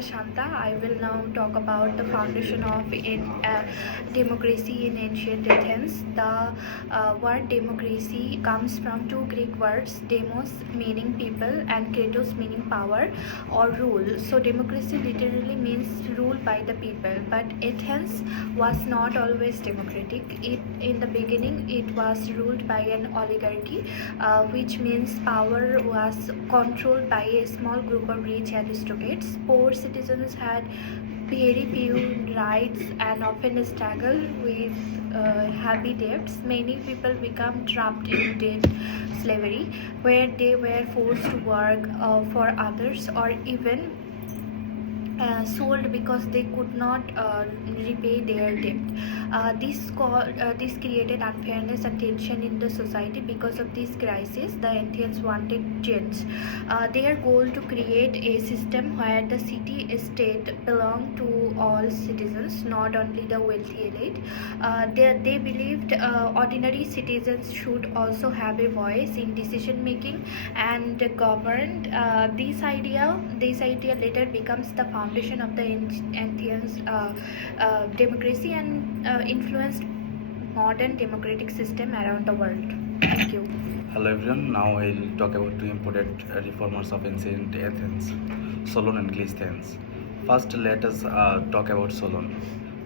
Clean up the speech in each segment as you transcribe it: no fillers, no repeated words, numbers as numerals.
Prashanta. I will now talk about the foundation of democracy in ancient Athens. The word democracy comes from two Greek words, demos meaning people and kratos meaning power or rule. So democracy literally means rule by the people. But Athens was not always democratic. In the beginning, it was ruled by an oligarchy, which means power was controlled by a small group of rich aristocrats. Poor citizens had very few rights and often struggle with heavy debts. Many people become trapped in debt slavery, where they were forced to work for others or even sold because they could not repay their debt. This created unfairness and tension in the society. Because of this crisis, the Athenians wanted change. Their goal to create a system where the city state belonged to all citizens, not only the wealthy elite. They believed ordinary citizens should also have a voice in decision making and governed. This idea later becomes the foundation of the Athens democracy and influenced modern democratic system around the world. Thank you. Hello everyone, now I'll talk about two important reformers of ancient Athens, Solon and Cleisthenes. First, let us talk about Solon.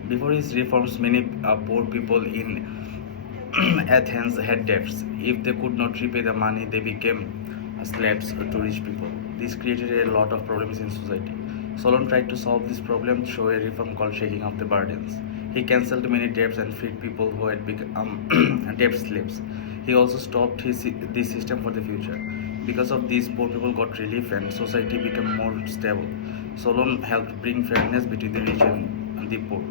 Before his reforms, many poor people in Athens had debts. If they could not repay the money, they became slaves to rich people. This created a lot of problems in society. Solon tried to solve this problem through a reform called shaking of the burdens. He cancelled many debts and freed people who had become debt slaves. He also stopped this system for the future. Because of this, poor people got relief and society became more stable. Solon helped bring fairness between the rich and the poor.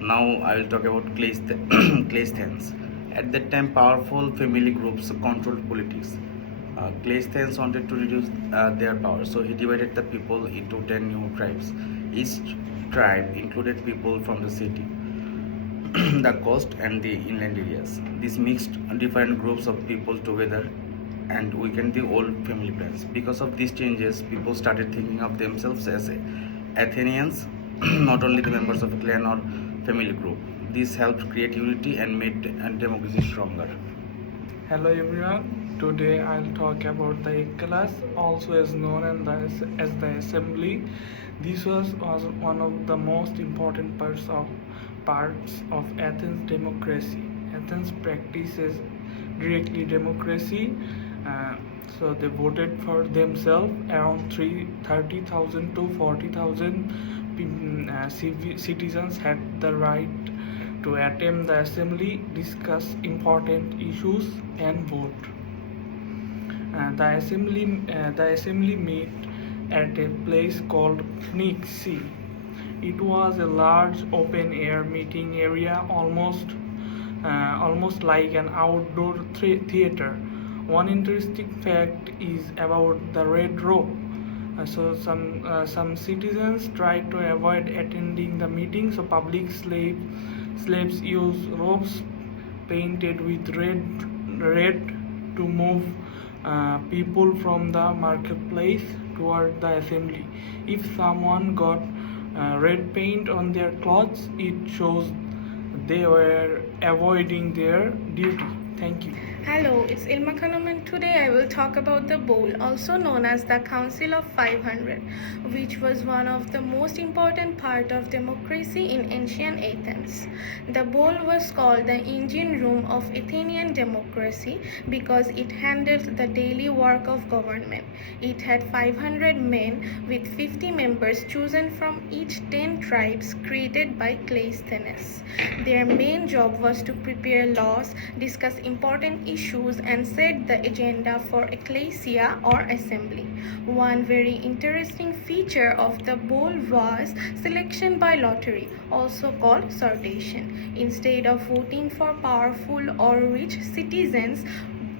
Now I will talk about Cleisthenes. At that time, powerful family groups controlled politics. Cleisthenes wanted to reduce their power, so he divided the people into 10 new tribes. Each tribe included people from the city, the coast, and the inland areas. This mixed different groups of people together and weakened the old family plans. Because of these changes, people started thinking of themselves as Athenians, not only the members of a clan or family group. This helped create unity and made democracy stronger. Hello everyone. Today I'll talk about the class, also as known as the assembly. This was one of the most important parts of Athens democracy. Athens practices directly democracy. So they voted for themselves. Around 30,000 to 40,000 citizens had the right to attend the assembly, discuss important issues, and vote. The assembly met at a place called Nixie. It was a large open-air meeting area, almost like an outdoor theater. One interesting fact is about the red rope. Some citizens tried to avoid attending the meeting, so public slaves used ropes painted with red to move people from the marketplace toward the assembly. If someone got red paint on their clothes, it shows they were avoiding their duty. Thank you. Hello, it's Ilma Khanum and today I will talk about the bowl, also known as the Council of 500, which was one of the most important part of democracy in ancient Athens. The bowl was called the engine room of Athenian democracy because it handled the daily work of government. It had 500 men with 50 members chosen from each 10 tribes created by Cleisthenes. Their main job was to prepare laws, discuss important issues, and set the agenda for ecclesia or assembly. One very interesting feature of the bowl was selection by lottery, also called sortation. Instead of voting for powerful or rich citizens,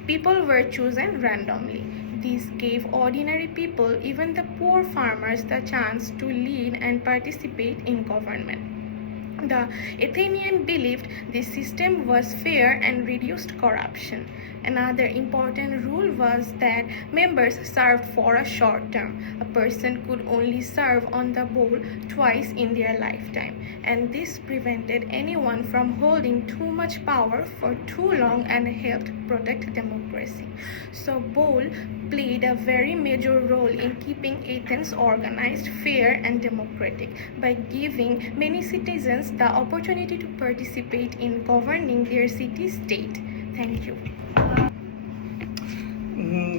people were chosen randomly. This gave ordinary people, even the poor farmers, the chance to lead and participate in government. The Athenians believed this system was fair and reduced corruption. Another important rule was that members served for a short term. A person could only serve on the bowl twice in their lifetime, and this prevented anyone from holding too much power for too long and helped protect democracy. So bowl played a very major role in keeping Athens organized, fair, and democratic by giving many citizens the opportunity to participate in governing their city-state. Thank you.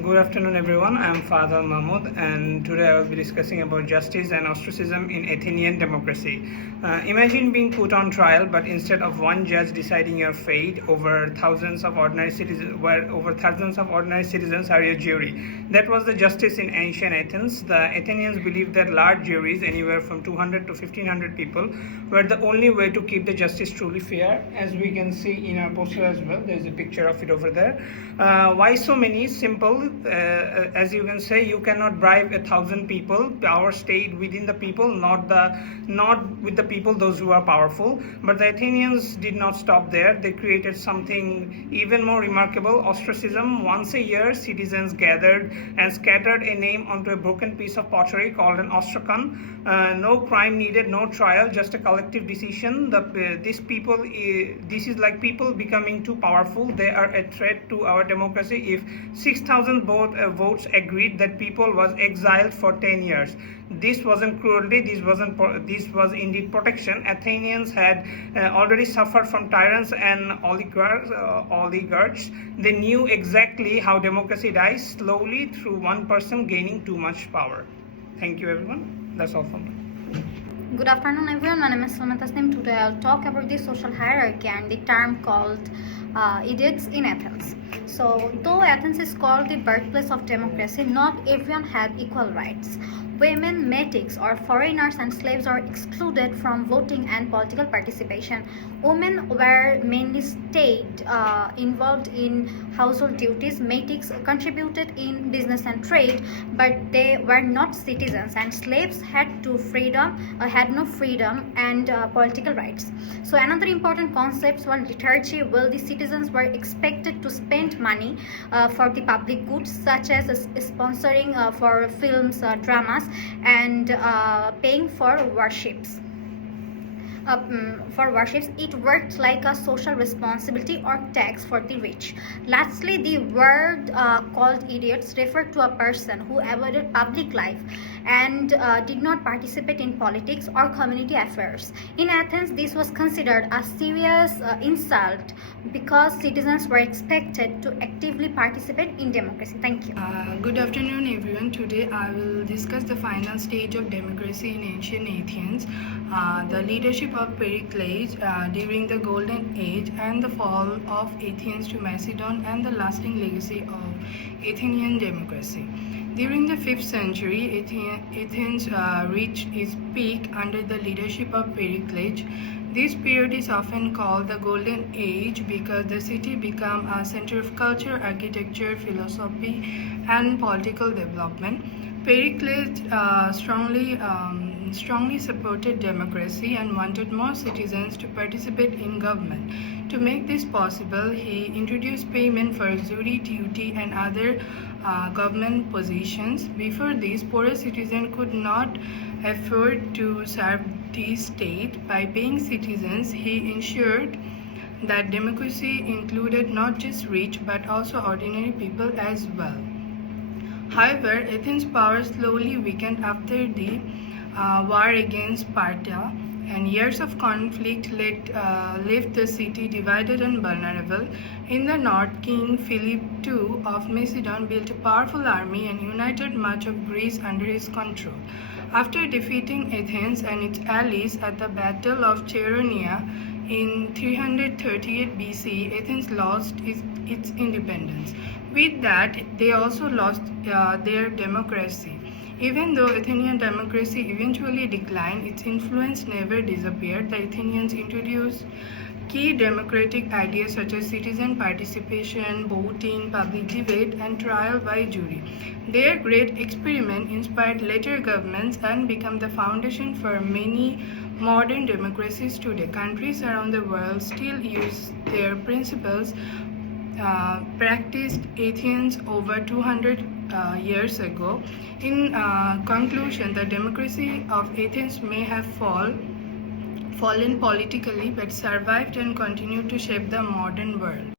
Good afternoon, everyone. I am Father Mahmoud, and today I will be discussing about justice and ostracism in Athenian democracy. Imagine being put on trial, but instead of one judge deciding your fate, over thousands of ordinary citizens are your jury. That was the justice in ancient Athens. The Athenians believed that large juries, anywhere from 200 to 1500 people, were the only way to keep the justice truly fair. As we can see in our poster as well, there is a picture of it over there. Why so many? Simple. As you can say, you cannot bribe 1,000 people. Power stayed within the people, not with the people, those who are powerful. But the Athenians did not stop there. They created something even more remarkable: ostracism. Once a year, citizens gathered and scattered a name onto a broken piece of pottery called an ostrakon. No crime needed, no trial, just a collective decision. This is like people becoming too powerful. They are a threat to our democracy. If 6,000 votes agreed, that people was exiled for 10 years. This wasn't cruelty. This was indeed protection. Athenians had already suffered from tyrants and oligarchs. They knew exactly how democracy dies, slowly, through one person gaining too much power. Thank you, everyone. That's all from me. Good afternoon, everyone. My name is Salma Tasnim. Today I'll talk about the social hierarchy and the term called edicts in Athens. So, though Athens is called the birthplace of democracy, not everyone had equal rights. Women, metics, or foreigners and slaves are excluded from voting and political participation. Women were mainly involved in household duties. Metics contributed in business and trade, but they were not citizens. And slaves had no freedom and political rights. So another important concept was liturgy. Wealthy citizens were expected to spend money for the public goods, such as sponsoring for films, dramas, and paying for worships. It worked like a social responsibility or tax for the rich. Lastly, the word called idiots referred to a person who avoided public life and did not participate in politics or community affairs. In Athens, this was considered a serious insult because citizens were expected to actively participate in democracy. Thank you. Good afternoon, everyone. Today I will discuss the final stage of democracy in ancient Athens, the leadership of Pericles during the Golden Age, and the fall of Athens to Macedon, and the lasting legacy of Athenian democracy. During the 5th century, Athens reached its peak under the leadership of Pericles. This period is often called the Golden Age because the city became a center of culture, architecture, philosophy, and political development. Pericles strongly supported democracy and wanted more citizens to participate in government. To make this possible, he introduced payment for usury, duty, and other government positions. Before this, poorer citizens could not afford to serve the state. By paying citizens, he ensured that democracy included not just rich but also ordinary people as well. However, Athens' power slowly weakened after the war against Sparta, and years of conflict left the city divided and vulnerable. In the north, King Philip II of Macedon built a powerful army and united much of Greece under his control. After defeating Athens and its allies at the Battle of Chaeronea in 338 BC, Athens lost its independence. With that, they also lost their democracy. Even though Athenian democracy eventually declined, its influence never disappeared. The Athenians introduced key democratic ideas such as citizen participation, voting, public debate, and trial by jury. Their great experiment inspired later governments and became the foundation for many modern democracies today. Countries around the world still use their principles practiced Athens over 200 years ago. In conclusion, the democracy of Athens may have fallen politically but survived and continued to shape the modern world.